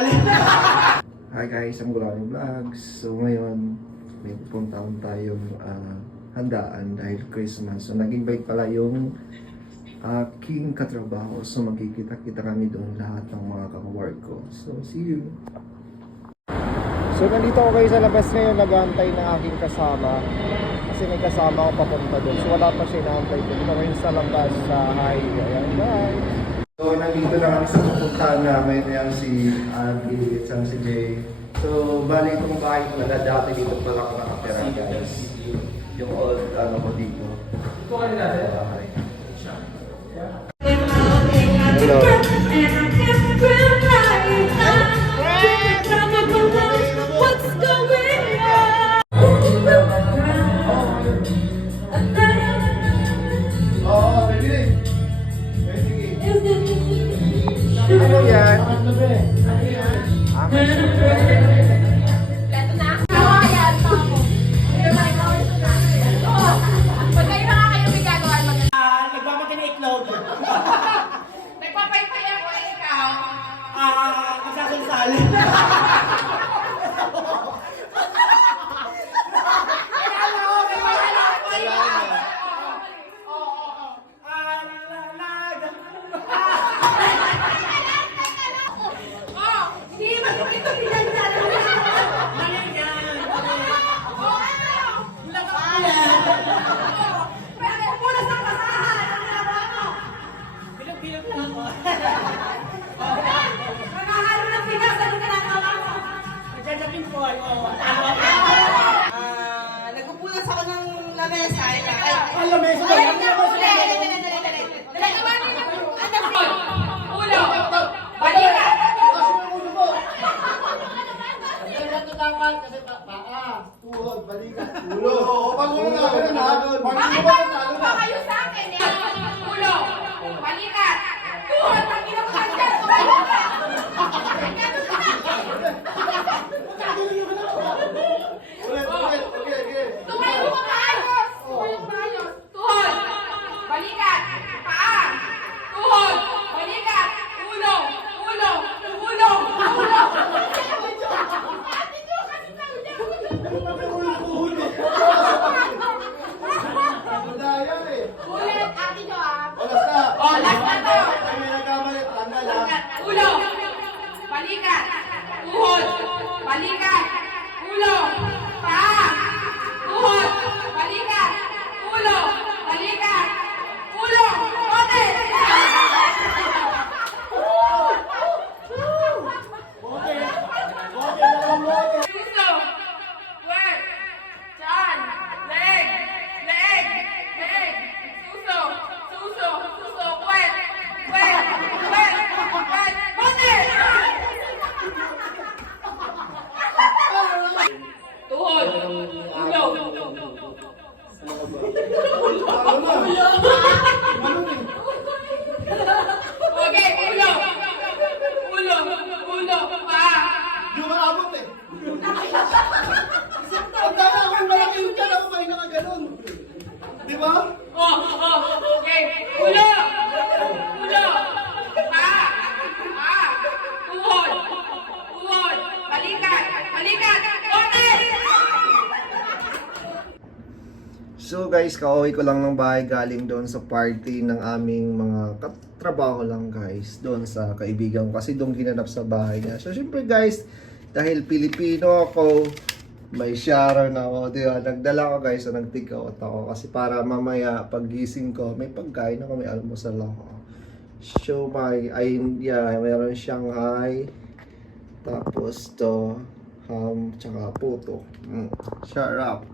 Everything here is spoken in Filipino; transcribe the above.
sali. Hi guys, I'm Gulani Vlogs. So ngayon, may pupuntahan tayong handaan dahil Christmas. So nag-invite pala yung aking katrabaho. So magkikita-kita kami doon lahat ng mga ka-work ko. So see you! So nandito ako kayo sa labas ngayon, nag-aantay ng aking kasama. Kasi may kasama ako papunta doon. So wala pa siya inaantay doon. Dito kayo sa labas sa highway. Ayan guys! So nandito na kami sa pupuntahan namin. Ayan si Abby at si Jay. So bali itong bahay ko na dati dito pala ako nakatira guys. Yung old ano ko dito. Ito ka nila bahay. Hello. Ano yan? Nagmamagay na itlog. Nagpapaypay ako, ikaw. Masasansali. Nagpupunas ako ng lamesa. Alam mo, Ulo! Balikat! Bakit ba kayo sa akin? Ulo! Balikat! Tuhod! Ang ginawa dyan! Tumayo mo maayos! Tumayo mo maayos! Tuhod! Balikat! Paa! Tuhod! Balikat! Ulo! Ulo! Ulo! Ulo! Ate Jo, kasi tao niya! Ulit, Ate Jo ah! Oh, last na to! Ulo! Balikat! Tuhod! Balikat! Ulo! Paa! Tuhod! Balikat! Ulo! Balikat! Ulo! Kote! Puso! Puwet! Tiyan! Leg! Leg! Leg! Suso! Suso! Suso! Puwet! Puwet! Puwet! Puwet! Kote! Tuhod! Ulo! Okay, ulo! Ulo! Ulo! Paa! Okay! Ulo! Ulo! Paa! Paa! Tuhod! Tuhod! Balikat! Balikat! Kote! So guys, kauwi ko lang ng bahay galing doon sa party ng aming mga katrabaho lang guys. Doon sa kaibigan ko kasi doon ginanap sa bahay niya. So syempre guys, dahil Pilipino ako, may shower na ako. Diba? Nagdala ko guys, so nag-take out ako. Kasi para mamaya paggising ko, may pagkain ako, may almusal ako. So mayroon Shanghai. Tapos to, ham, tsaka puto. Sarap.